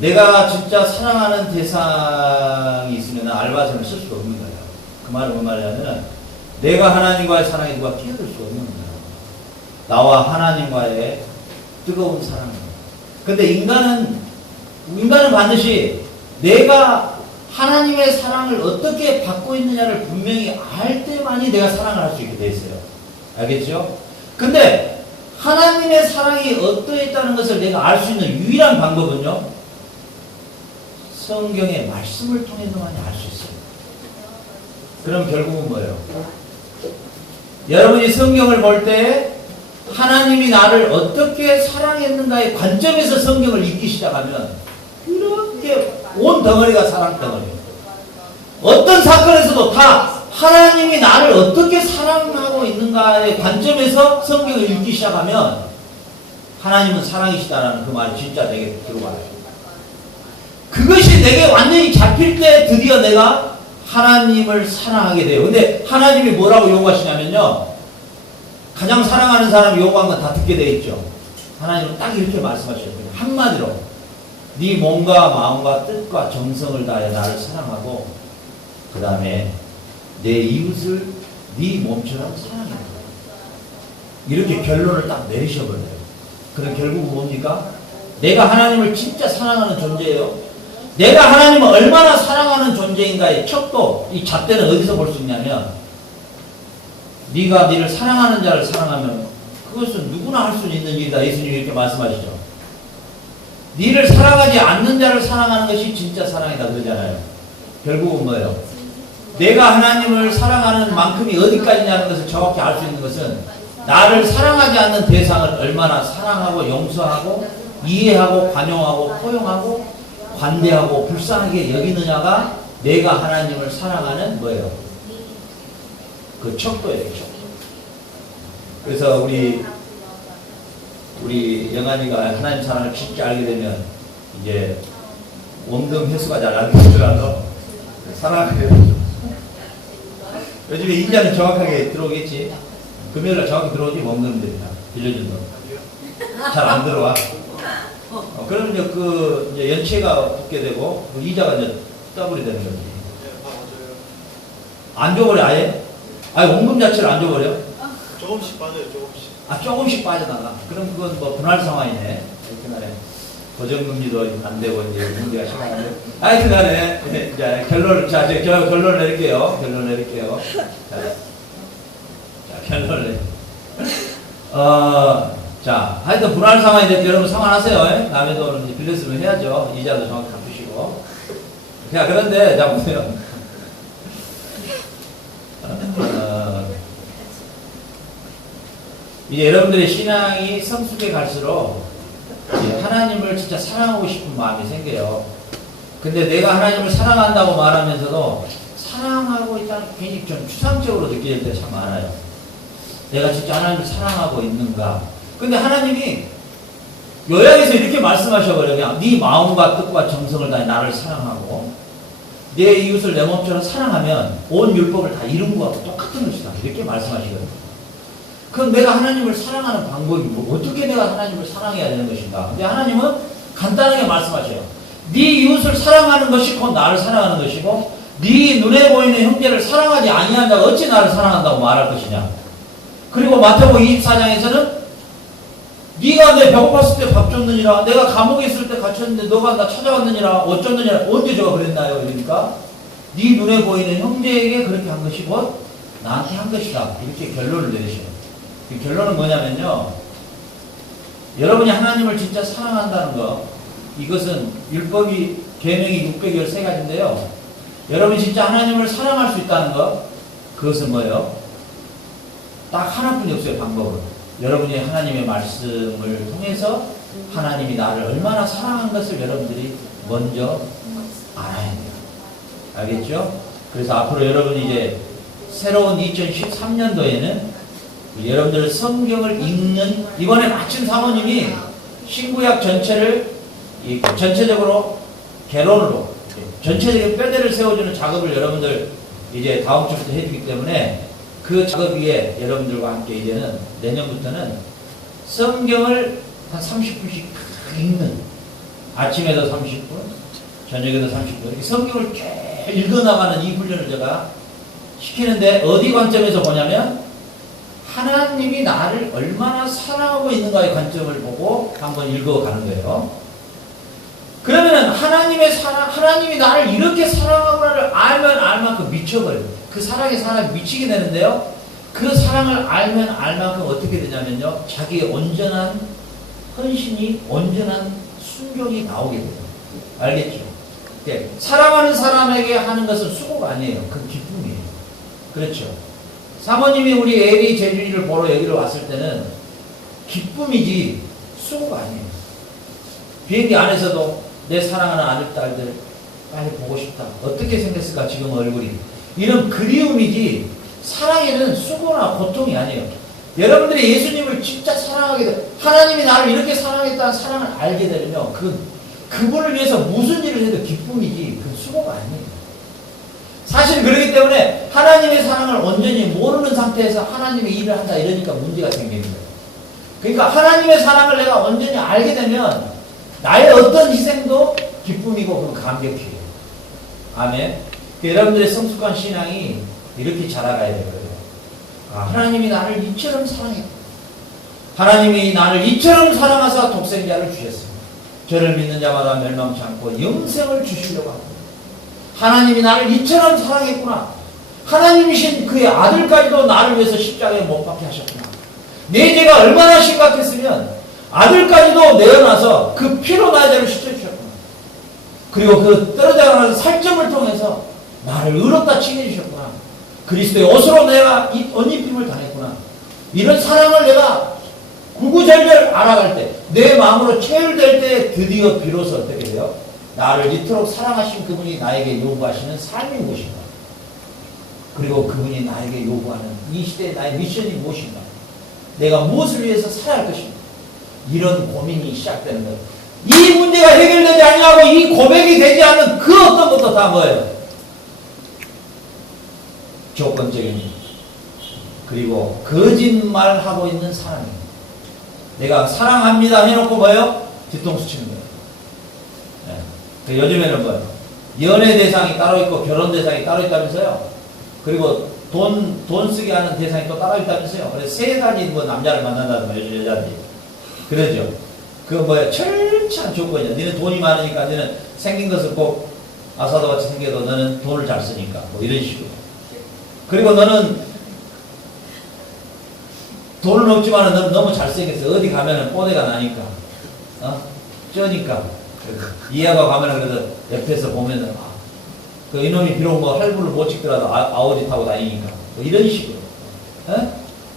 내가 진짜 사랑하는 대상이 있으면 알바생을 쓸 수가 없는 거예요. 그 말은 뭔 말이냐면 내가 하나님과의 사랑에 누가 끼어들 수 없는 거예요. 나와 하나님과의 뜨거운 사랑입니다. 근데 인간은 반드시 내가 하나님의 사랑을 어떻게 받고 있느냐를 분명히 알 때만이 내가 사랑을 할 수 있게 돼 있어요. 알겠죠? 근데 하나님의 사랑이 어떠했다는 것을 내가 알 수 있는 유일한 방법은요, 성경의 말씀을 통해서만이 알 수 있어요. 그럼 결국은 뭐예요? 여러분이 성경을 볼 때 하나님이 나를 어떻게 사랑했는가의 관점에서 성경을 읽기 시작하면 이렇게 온 덩어리가 사랑 덩어리예요. 어떤 사건에서도 다 하나님이 나를 어떻게 사랑하고 있는가의 관점에서 성경을 읽기 시작하면 하나님은 사랑이시다라는 그 말이 진짜 내게 들어와요. 그것이 내게 완전히 잡힐 때 드디어 내가 하나님을 사랑하게 돼요. 근데 하나님이 뭐라고 요구하시냐면요, 가장 사랑하는 사람이 요구한 건 다 듣게 돼 있죠. 하나님은 딱 이렇게 말씀하셔요. 한마디로 네 몸과 마음과 뜻과 정성을 다해 나를 사랑하고 그 다음에 내 이웃을 네 몸처럼 사랑해. 이렇게 결론을 딱 내리셔버려요. 그럼 결국은 뭡니까? 내가 하나님을 진짜 사랑하는 존재예요. 내가 하나님을 얼마나 사랑하는 존재인가의 척도, 이 잣대는 어디서 볼 수 있냐면, 네가 네를 사랑하는 자를 사랑하면 그것은 누구나 할 수 있는 일이다. 예수님이 이렇게 말씀하시죠. 네를 사랑하지 않는 자를 사랑하는 것이 진짜 사랑이다 그러잖아요. 결국은 뭐예요? 내가 하나님을 사랑하는 만큼이 어디까지냐는 것을 정확히 알 수 있는 것은 나를 사랑하지 않는 대상을 얼마나 사랑하고 용서하고 이해하고 관용하고 포용하고 관대하고 불쌍하게 여기느냐가 내가 하나님을 사랑하는 뭐예요? 그 척도예요. 척도. 그래서 우리 영환이가 하나님 사랑을 쉽게 알게 되면 이제 원금 회수가 잘 안 되더라도 사랑하게 되죠. 요즘에 인자는 정확하게 들어오겠지. 금요일날 정확히 들어오지. 원금들이나 빌려준 돈 잘 안 들어와. 그러면 이제 연체가 붙게 되고 그 이자가 이제 더블이 되는 거지. 안 줘버려 아예? 아예 원금 자체를 안 줘버려? 조금씩 빠져요, 조금씩. 조금씩 빠져나가. 그럼 그건 뭐 분할 상황이네. 그날에. 고정금리도 안 되고 이제 문제가 심한데. 하여튼간에 이제 결론을 제가 결론 내릴게요. 결론 내릴게요. 자, 결론 내. 자, 하여튼 불안한 상황인데 여러분 상환하세요. 남의 돈을 이제 빌렸으면 해야죠. 이자도 정확히 갚으시고. 자, 그런데 자 보세요. 이제 여러분들의 신앙이 성숙해 갈수록 하나님을 진짜 사랑하고 싶은 마음이 생겨요. 근데 내가 하나님을 사랑한다고 말하면서도 사랑하고 있다는 게 괜히 좀 추상적으로 느낄 때 참 많아요. 내가 진짜 하나님을 사랑하고 있는가? 근데 하나님이 요약해서 이렇게 말씀하셔버려요. 네 마음과 뜻과 정성을 다해 나를 사랑하고 내 이웃을 내 몸처럼 사랑하면 온 율법을 다 이룬 거하고 똑같은 것이다. 이렇게 말씀하시거든요. 그럼 내가 하나님을 사랑하는 방법이 뭐, 어떻게 내가 하나님을 사랑해야 되는 것인가? 근데 하나님은 간단하게 말씀하셔요. 네 이웃을 사랑하는 것이 곧 나를 사랑하는 것이고 네 눈에 보이는 형제를 사랑하지 아니한 자가 어찌 나를 사랑한다고 말할 것이냐. 그리고 마태복음 24장에서는 네가 내 배고팠을 때 밥 줬느니라 내가 감옥에 있을 때 갇혔는데 너가 나 찾아왔느니라 어쩌느니라 언제 저가 그랬나요? 그러니까 네 눈에 보이는 형제에게 그렇게 한 것이 곧 나한테 한 것이다. 이렇게 결론을 내리셔요. 그 결론은 뭐냐면요. 여러분이 하나님을 진짜 사랑한다는 거 이것은 율법이 계명이 613가지인데요. 여러분이 진짜 하나님을 사랑할 수 있다는 거 그것은 뭐예요? 딱 하나뿐이 없어요. 방법은. 여러분이 하나님의 말씀을 통해서 하나님이 나를 얼마나 사랑한 것을 여러분들이 먼저 알아야 돼요. 알겠죠? 그래서 앞으로 여러분이 이제 새로운 2013년도에는 여러분들 성경을 읽는 이번에 마침 사모님이 신구약 전체를 전체적으로 개론으로 전체적인 뼈대를 세워주는 작업을 여러분들 이제 다음 주부터 해주기 때문에 그 작업 위에 여러분들과 함께 이제는 내년부터는 성경을 한 30분씩 읽는 아침에도 30분 저녁에도 30분 이렇게 성경을 쭉 읽어나가는 이 훈련을 제가 시키는데 어디 관점에서 보냐면 하나님이 나를 얼마나 사랑하고 있는가의 관점을 보고 한번 읽어가는 거예요. 그러면은 하나님이 나를 이렇게 사랑하구나를 알면 알 만큼 미쳐버려요. 그 사랑에 사람이 미치게 되는데요. 그 사랑을 알면 알 만큼 어떻게 되냐면요. 자기의 온전한 헌신이, 온전한 순종이 나오게 돼요. 알겠죠? 네. 사랑하는 사람에게 하는 것은 수고가 아니에요. 그 기쁨이에요. 그렇죠? 사모님이 우리 에리 재준이를 보러 여기로 왔을 때는 기쁨이지 수고가 아니에요. 비행기 안에서도 내 사랑하는 아들, 딸들 빨리 보고 싶다. 어떻게 생겼을까 지금 얼굴이. 이런 그리움이지 사랑에는 수고나 고통이 아니에요. 여러분들이 예수님을 진짜 사랑하게 돼 하나님이 나를 이렇게 사랑했다는 사랑을 알게 되면요. 그분을 위해서 무슨 일을 해도 기쁨이지 그 수고가 아니에요. 사실 그렇기 때문에 하나님의 사랑을 온전히 모르는 상태에서 하나님의 일을 한다 이러니까 문제가 생기는 거예요. 그러니까 하나님의 사랑을 내가 온전히 알게 되면 나의 어떤 희생도 기쁨이고 그 감격이에요. 아멘. 여러분들의 성숙한 신앙이 이렇게 자라가야 되거든요. 하나님이 나를 이처럼 사랑했다. 하나님이 나를 이처럼 사랑하사 독생자를 주셨습니다. 저를 믿는 자마다 멸망치 않고 영생을 주시려고 합니다. 하나님이 나를 이처럼 사랑했구나. 하나님이신 그의 아들까지도 나를 위해서 십자가에 못 박게 하셨구나. 내 죄가 얼마나 심각했으면 아들까지도 내어놔서 그 피로 나의 죄를 씻어주셨구나. 그리고 그 떨어져가는 살점을 통해서 나를 의롭다 칭해주셨구나. 그리스도의 옷으로 내가 이 언입힘을 당했구나. 이런 사랑을 내가 구구절절 알아갈 때, 내 마음으로 체휼될 때 드디어 비로소 어떻게 돼요? 나를 이토록 사랑하신 그분이 나에게 요구하시는 삶이 무엇인가? 그리고 그분이 나에게 요구하는 이 시대의 나의 미션이 무엇인가? 내가 무엇을 위해서 살아야 할 것인가? 이런 고민이 시작되는 거예요. 이 문제가 해결되지 않냐고 이 고백이 되지 않는 그 어떤 것도 다 뭐예요? 조건적인 그리고 거짓말하고 있는 사람입니다. 내가 사랑합니다 해놓고 뭐예요? 뒤통수 치는 거예요. 네. 요즘에는 뭐예요? 연애 대상이 따로 있고 결혼 대상이 따로 있다면서요. 그리고 돈 쓰게 하는 대상이 또 따로 있다면서요. 그래서 세 가지 뭐 남자를 만난다든가 여자들이 그러죠. 그 뭐야 철저한 조건이야. 너는 돈이 많으니까 너는 생긴 것은 꼭 아사도 같이 생겨도 너는 돈을 잘 쓰니까 뭐 이런 식으로. 그리고 너는 돈은 없지만 너는 너무 잘생겼어. 어디 가면은 뽀대가 나니까 쩌니까. 이해가 가면은 그래도 옆에서 보면은 그 이놈이 비록 뭐 할부를 못 찍더라도 아우디 타고 다니니까 뭐 이런 식으로.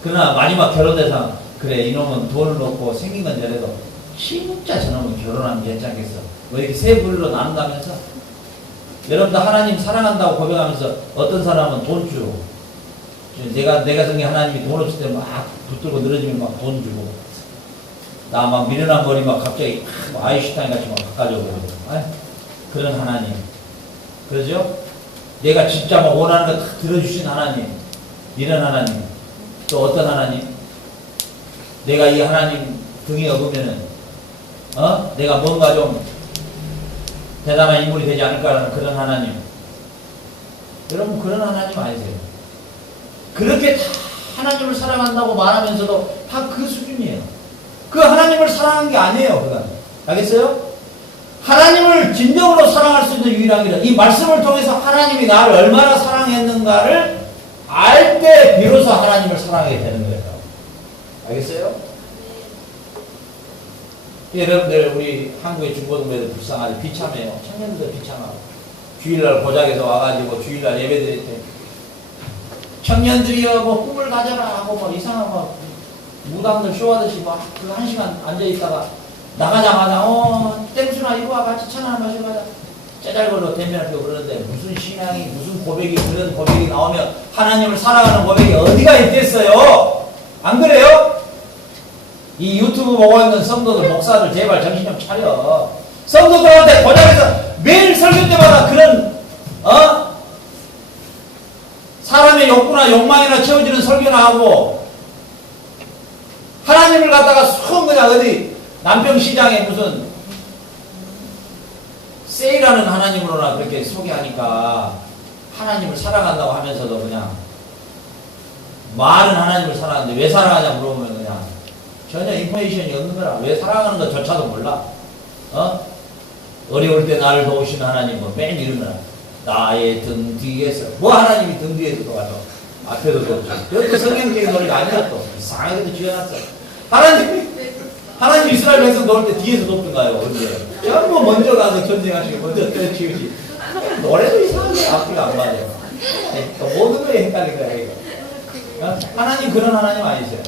그러나 마지막 결혼 대상 그래 이놈은 돈을 놓고 생긴 건 잘해도 진짜 저놈은 결혼하면 괜찮겠어. 뭐 이렇게 세 부류로 나눈다면서 여러분도 하나님 사랑한다고 고백하면서 어떤 사람은 돈 주고 내가 성에 하나님이 돈 없을 때 막 붙들고 늘어지면 막 돈 주고 나 막 미련한 머리 막 갑자기 막 아인슈타인 같이 막 바꿔줘 버리고 그런 하나님. 그러죠? 내가 진짜 막 원하는 거 다 들어주신 하나님. 이런 하나님. 또 어떤 하나님? 내가 이 하나님 등에 업으면은 내가 뭔가 좀 대단한 인물이 되지 않을까라는 그런 하나님. 여러분 그런 하나님 아니세요? 그렇게 다 하나님을 사랑한다고 말하면서도 다 그 수준이에요. 그 하나님을 사랑한 게 아니에요. 그건. 알겠어요? 하나님을 진정으로 사랑할 수 있는 유일한 길은 이 말씀을 통해서 하나님이 나를 얼마나 사랑했는가를 알 때 비로소 하나님을 사랑하게 되는 거예요. 알겠어요? 여러분들 우리 한국의 중고등부에도 불쌍하지 비참해요. 청년들 비참하고 주일날 고작에서 와가지고 주일날 예배 드릴 때 청년들이요 뭐 꿈을 가져라 하고 뭐 이상한 뭐 무당들 쇼하듯이 막 그 1시간 앉아있다가 나가자마자 땡순아 이리 와 같이 천 하나 마시러 가자 짜잘걸로 대면을 펴고 그러는데 무슨 신앙이 무슨 고백이 그런 고백이 나오면 하나님을 사랑하는 고백이 어디가 있겠어요? 안 그래요? 이 유튜브 보고 있는 성도들 목사들 제발 정신 좀 차려. 성도들한테 고작에서 매일 설교 때마다 그런 사람의 욕구나 욕망이나 채워지는 설교나 하고 하나님을 갖다가 쑥 그냥 어디 남평시장에 무슨 세일하는 하나님으로나 그렇게 소개하니까 하나님을 사랑한다고 하면서도 그냥 말은 하나님을 사랑하는데 왜 사랑하냐 물어보면 그냥 전혀 인포메이션이 없는 거라. 왜 사랑하는 것조차도 몰라. 어려울 때 나를 도우시는 하나님 뭐 맨 이런 거라. 나의 등 뒤에서 뭐 하나님이 등 뒤에서 도와줘. 앞에도 도와줘. 그것도 성경적인 노래가 아니라 또 이상하게도 지어놨어. 하나님 이스라엘 백성 도울 때 뒤에서 돕던가요? 언제? 전부 먼저 가서 전쟁하시고 먼저 때려치우지. 노래도 이상하게 앞뒤가 안 맞아요. 모든 거에 헷갈린 거야 이거. 하나님 그런 하나님 아니세요?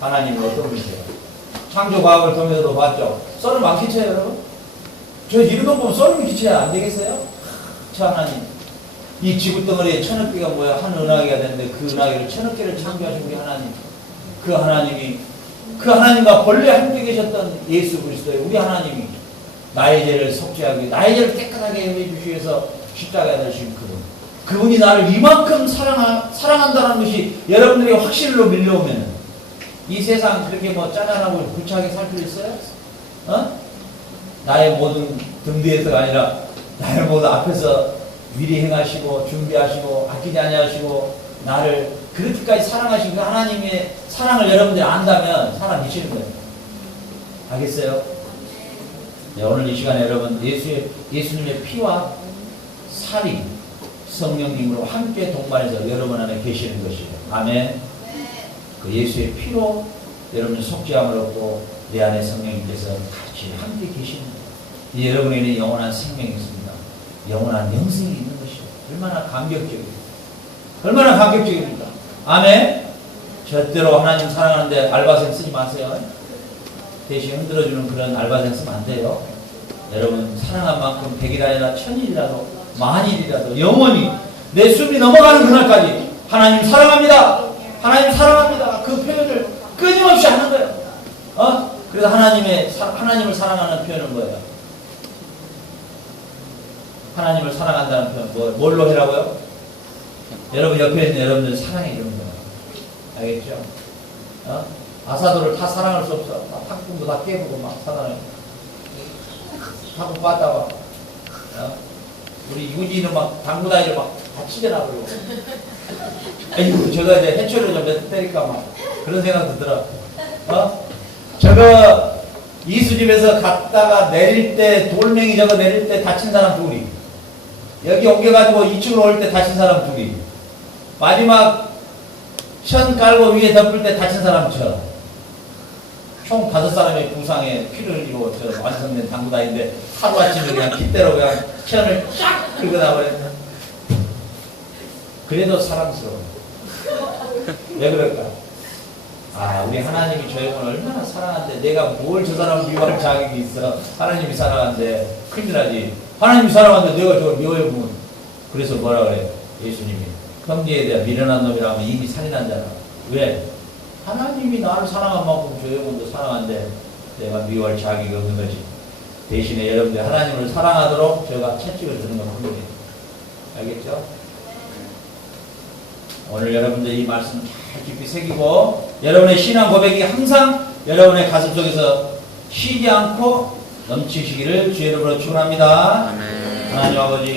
하나님은 어떤 분이세요? 창조과학을 통해서도 봤죠. 썰을 많게 쳐요 여러분? 저 이런 보면 썰을 끼쳐야 안 되겠어요? 저 하나님 이 지구덩어리에 1000억 개가 뭐야 한 은하계가 되는데 그 은하계를 1000억 개를 창조하신 우리 하나님. 그 하나님이 그 하나님과 본래 함께 계셨던 예수 그리스도의 우리 하나님이 나의 죄를 속죄하기 나의 죄를 깨끗하게 해주시기 위해서 십자가에 달리신 그분이 나를 이만큼 사랑한다는 것이 여러분들의 확신으로 밀려오면 이 세상 그렇게 뭐 짜잔하고 구차하게 살 필요 있어요? 나의 모든 등 뒤에서가 아니라 나의 모든 앞에서 미리 행하시고 준비하시고 아끼지 아니하시고 나를 그렇게까지 사랑하신 그 하나님의 사랑을 여러분들이 안다면 살아계시는 거예요. 알겠어요? 네, 오늘 이 시간에 여러분 예수님의 피와 살이 성령님으로 함께 동반해서 여러분 안에 계시는 것이에요. 아멘. 그 예수의 피로 여러분의 속죄함을 얻고 내 안에 성령님께서 같이 함께 계시는 거예요. 여러분에게는 영원한 생명이 있습니다. 영원한 영생이 있는 것이에요. 얼마나 감격적입니까? 얼마나 감격적입니까? 아멘. 절대로 하나님 사랑하는데 알바생 쓰지 마세요. 대신 흔들어주는 그런 알바생 쓰면 안 돼요. 여러분 사랑한 만큼 100일이라도 1000일이라도 만일이라도 영원히 내 숨이 넘어가는 그날까지 하나님 사랑합니다. 하나님 사랑합니다. 그 표현을 끊임없이 하는 거예요. 그래서 하나님을 사랑하는 표현은 뭐예요? 하나님을 사랑한다는 표현 뭘로 해라고요? 여러분 옆에 있는 여러분들 사랑해 이런 거 알겠죠? 아사도를 다 사랑할 수 없어. 탁구도 다 깨보고 막 사랑해. 탁구 빠다가 우리 유진은 막 당구 다이를 막 다 치져나가고. 아이고 제가 이제 해초를 좀 몇 대 때릴까 막 그런 생각도 들어. 저거 이수집에서 갔다가 내릴 때 돌멩이 저거 내릴 때 다친 사람 둘이, 여기 옮겨가지고 2층으로 올 때 다친 사람 둘이, 마지막 천 깔고 위에 덮을 때 다친 사람처럼 총 5사람의 부상에 피를 흘리고 저 완성된 당구다인데 하루아침에 그냥 핏대로 그냥 천을 쫙 긁어나버렸다. 그래도 사랑스러워. 왜 그럴까? 아, 우리 하나님이 저 형을 얼마나 사랑하는데 내가 뭘 저 사람 미워할 자격이 있어. 하나님이 사랑하는데 큰일 나지. 하나님이 사랑하는데 내가 저걸 미워해 보면. 그래서 뭐라 그래? 예수님이 형제에 대한 미련한 놈이라면 이미 살인한 자라. 왜? 하나님이 나를 사랑한 만큼 저 형도 사랑하는데 내가 미워할 자격이 없는 거지. 대신에 여러분들 하나님을 사랑하도록 제가 채찍을 드는 건 분명해요. 알겠죠? 오늘 여러분들 이 말씀 잘 깊이 새기고 여러분의 신앙 고백이 항상 여러분의 가슴 속에서 쉬지 않고 넘치시기를 주의 이름으로 축원합니다. 아멘. 하나님 아버지